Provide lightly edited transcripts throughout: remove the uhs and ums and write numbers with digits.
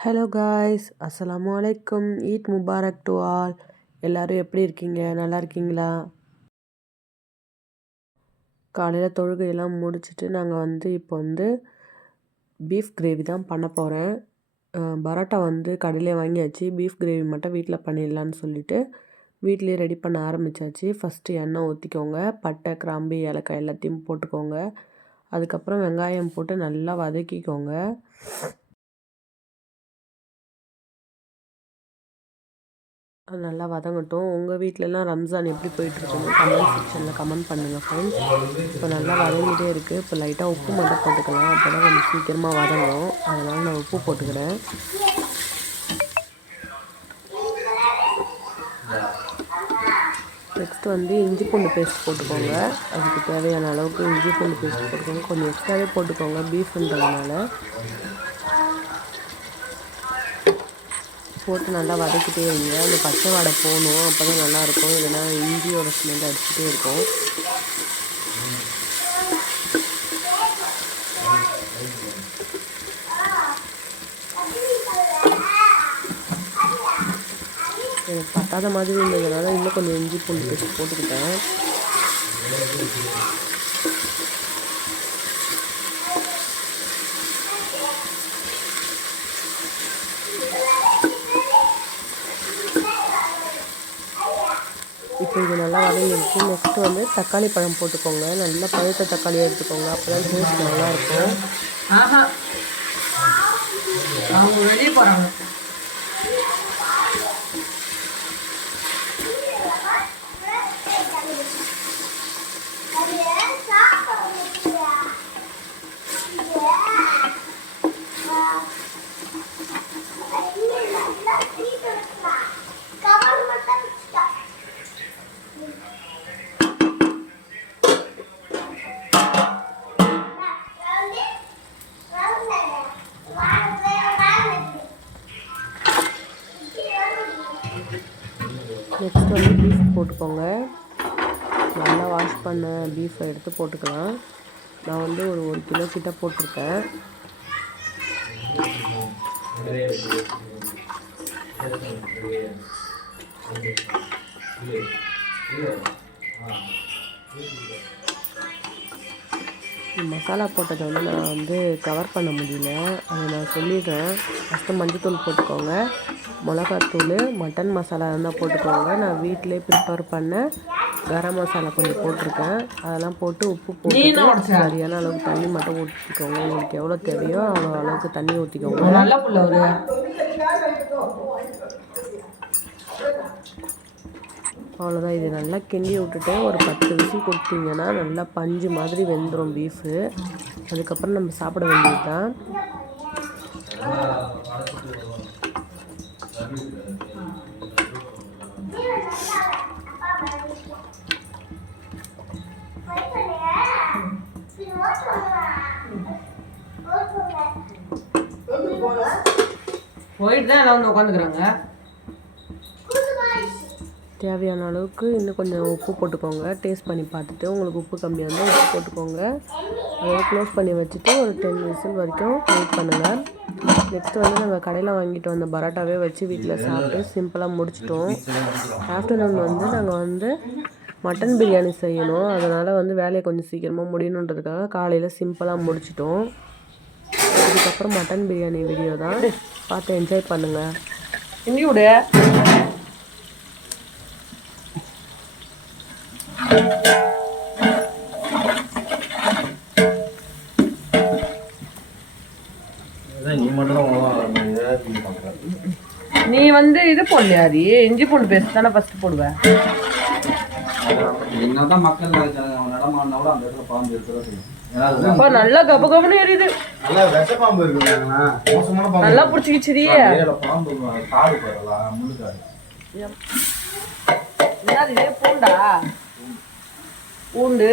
Hello guys, அஸ்ஸலாமு அலைக்கும். Eid Mubarak to all. எல்லோரும் எப்படி இருக்கீங்க? நல்லா இருக்கீங்களா? காலையில் தொழுகையெல்லாம் முடிச்சுட்டு நாங்கள் இப்போ பீஃப் கிரேவி தான் பண்ண போகிறேன். பரோட்டா கடையிலே வாங்கியாச்சு. பீஃப் கிரேவி மட்டும் வீட்டில் பண்ணிடலான்னு சொல்லிட்டு வீட்டிலே ரெடி பண்ண ஆரம்பித்தாச்சு. ஃபஸ்ட்டு எண்ணெய் ஊற்றிக்கோங்க. பட்டை, கிராம்பு, ஏலக்காய் எல்லாத்தையும் போட்டுக்கோங்க. அதுக்கப்புறம் வெங்காயம் போட்டு நல்லா வதக்கிக்கோங்க. அது நல்லா வதங்கட்டும். உங்கள் வீட்டிலலாம் ரம்ஜான் எப்படி போயிட்டுருக்குன்னு கமெண்ட் செக்ஷனில் கமெண்ட் பண்ணுங்கள் ஃப்ரெண்ட்ஸ். இப்போ நல்லா வதங்கிட்டே இருக்குது. இப்போ லைட்டாக உப்பு மட்டும் போட்டுக்கலாம். அப்போ தான் கொஞ்சம் சீக்கிரமாக வதங்கும். அதனால் நான் உப்பு போட்டுக்கிறேன். நெக்ஸ்ட்டு இஞ்சி பூண்டு பேஸ்ட் போட்டுக்கோங்க. அதுக்கு தேவையான அளவுக்கு இஞ்சி பூண்டு பேஸ்ட் போட்டுக்கோங்க. கொஞ்சம் எக்ஸ்ட்ராவே போட்டுக்கோங்க பீஃப்ன்றதுனால. போட்டு நல்லா வதக்கிட்டே இருங்க. அந்த பச்சை வாடை போகணும். அப்போ தான் நல்லாயிருக்கும். இல்லைன்னா இஞ்சியோட ஸ்மெல் அடிச்சுட்டே இருக்கும். எனக்கு பத்தாத மாதிரி இருந்ததுனால இன்னும் கொஞ்சம் இஞ்சி பூண்டு பேஸ்ட் போட்டுக்கிட்டேன். இப்போ இது நல்லா வதங்கிடுச்சு. நெக்ஸ்ட்டு தக்காளி பழம் போட்டுக்கோங்க. நல்லா பழுத்த தக்காளியாக எடுத்துக்கோங்க. அப்போ தான் டேஸ்ட் நல்லாயிருக்கும். வெளியே போகிறாங்க. நெக்ஸ்ட்டு பீஃப் போட்டுக்கோங்க. நல்லா வாஷ் பண்ண பீஃபை எடுத்து போட்டுக்கலாம். நான் ஒரு 1 கிலோ கிட்ட போட்டிருக்கேன். மசாலா போட்டதை நான் கவர் பண்ண முடியல. அதை நான் சொல்லிடுறேன். ஃபஸ்ட்டு மஞ்சள்தூள் போட்டுக்கோங்க. மிளகாத்தூள், மட்டன் மசாலா இருந்தால் போட்டுக்கோங்க. நான் வீட்டிலே ப்ரிப்பேர் பண்ண கரம் மசாலா கொஞ்சம் போட்டிருக்கேன். அதெல்லாம் போட்டு உப்பு போட்டு சரியான அளவுக்கு தண்ணி மட்டும் ஊற்றிக்கோங்க. உங்களுக்கு எவ்வளோ தேவையோ அவ்வளோ அளவுக்கு தண்ணி ஊற்றிக்கோங்க. அவ்வளோதான். இது நல்லா கிண்டி விட்டுட்டு ஒரு 10 விசில் கொடுத்தீங்கன்னா நல்லா பஞ்சு மாதிரி வெந்துடும் பீஃபு. அதுக்கப்புறம் நம்ம சாப்பிட வேண்டியது தான். போயிட்டு தான் எல்லாம் உட்காந்துக்கிறாங்க. தேவையான அளவுக்கு இன்னும் கொஞ்சம் உப்பு போட்டுக்கோங்க. டேஸ்ட் பண்ணி பார்த்துட்டு உங்களுக்கு உப்பு கம்மியாக இருந்தால் உப்பு போட்டுக்கோங்க. அதை க்ளோஸ் பண்ணி வச்சுட்டு ஒரு 10 விசில் வரைக்கும் வெயிட் பண்ணுங்கள். நெக்ஸ்ட்டு நாங்கள் கடையில் வாங்கிட்டு வந்த பரோட்டாவே வச்சு வீட்டில் சாப்பிட்டு சிம்பிளாக முடிச்சிட்டோம். ஆஃப்டர்நூன் நாங்கள் மட்டன் பிரியாணி செய்யணும். அதனால் வேலையை கொஞ்சம் சீக்கிரமாக முடியணுன்றதுக்காக காலையில் சிம்பிளாக முடிச்சிட்டோம். அதுக்கப்புறம் மட்டன் பிரியாணி வீடியோ தான் பார்த்து என்ஜாய் பண்ணுங்கள். இங்கேயோட நீ இது போடலையாரி இஞ்சி பூண்டு பேஸ்ட் தானே ஃபர்ஸ்ட் போடுவேன். நல்லா கப கபன்னு எரியுது. நல்லா பிடிச்சிக்கிச்சு. பூண்டா பூண்டு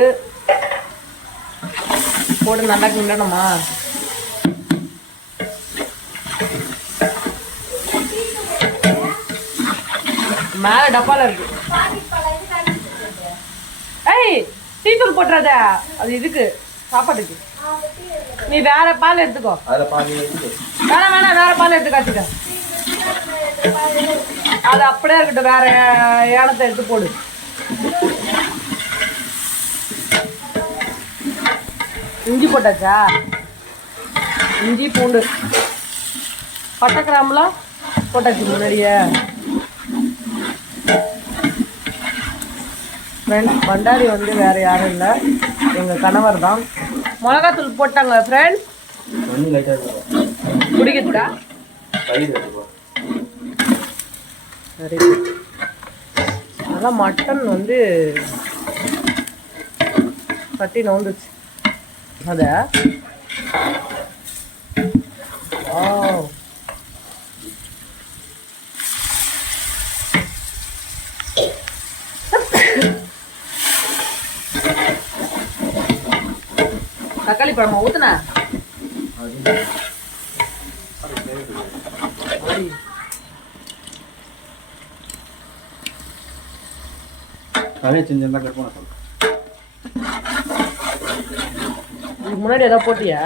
போட்டு நல்லா கிண்டணுமா? மேல டப்பால இருக்கு. ஏய், டீ தூள் போட்டுறாத. அது இதுக்கு சாப்பாட்டுக்கு. நீ வேற பால் எடுத்துக்கோ. அதில் பாதி எடுத்து வேணாம் வேற பால் எடுத்து காய்ச்சிக்க. அது அப்படியே இருக்கட்டும், வேற ஏனத்தை எடுத்து போடு. இஞ்சி போட்டாச்சா? இஞ்சி பூண்டு பட்டை கிராம்புலாம் போட்டாச்சு முன்னாடியே. ஃப்ரெண்ட்ஸ், பண்டாரி வந்து வேறு யாரும் இல்லை, எங்கள் கணவர் தான். மிளகாத்தூள் போட்டாங்க ஃப்ரெண்ட்ஸ். தண்ணி லைட்டாக இருக்கும். குடிக்கிறதுக்கா? தயிர் எடுத்துக்கோ. சரி, நல்லா மட்டன் வந்து கட்டி நோந்துச்சு. அத தக்காளி பழமா ஊத்துன? அதே செஞ்சா கட் பண்ண சொல்லுங்க. இதுக்கு முன்னாடி ஏதாவது போட்டியா?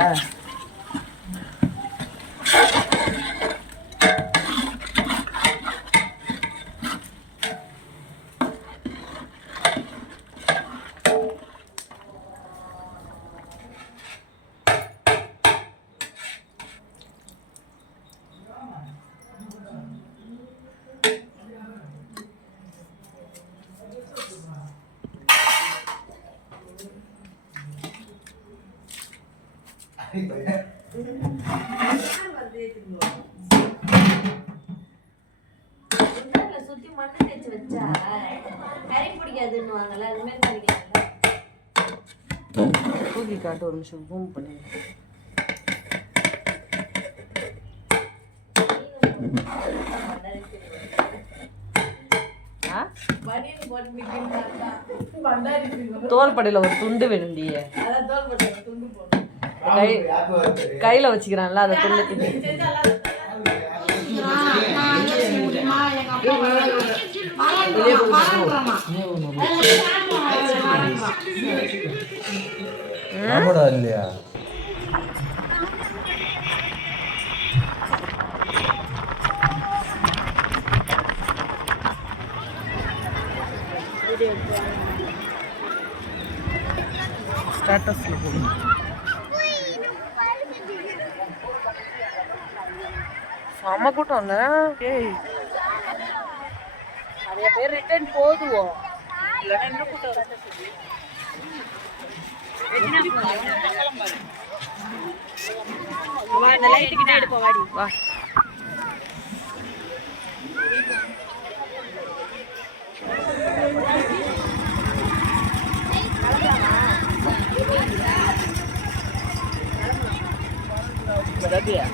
சுத்தி மண்ணு தேய்ச்சி வச்சா கறி பிடிக்காதுன்னு அது மாதிரி பண்ணிக்கலாம். தூக்கி காட்டு, ஒரு நிமிஷம் பூம் பண்ணி. தோல் படையில ஒரு துண்டு வேணுண்டிய கையில வச்சுக்கிறான்ல அந்த துண்டு. இல்லையா? ஸ்டேட்டஸ்ல போடு. செம கூட்டம் இல்ல? நிறைய பேர் ரிட்டர்ன் போதுவோம். இல்லைன்னா இன்னும் கூட்டம் வா. Berarti ya?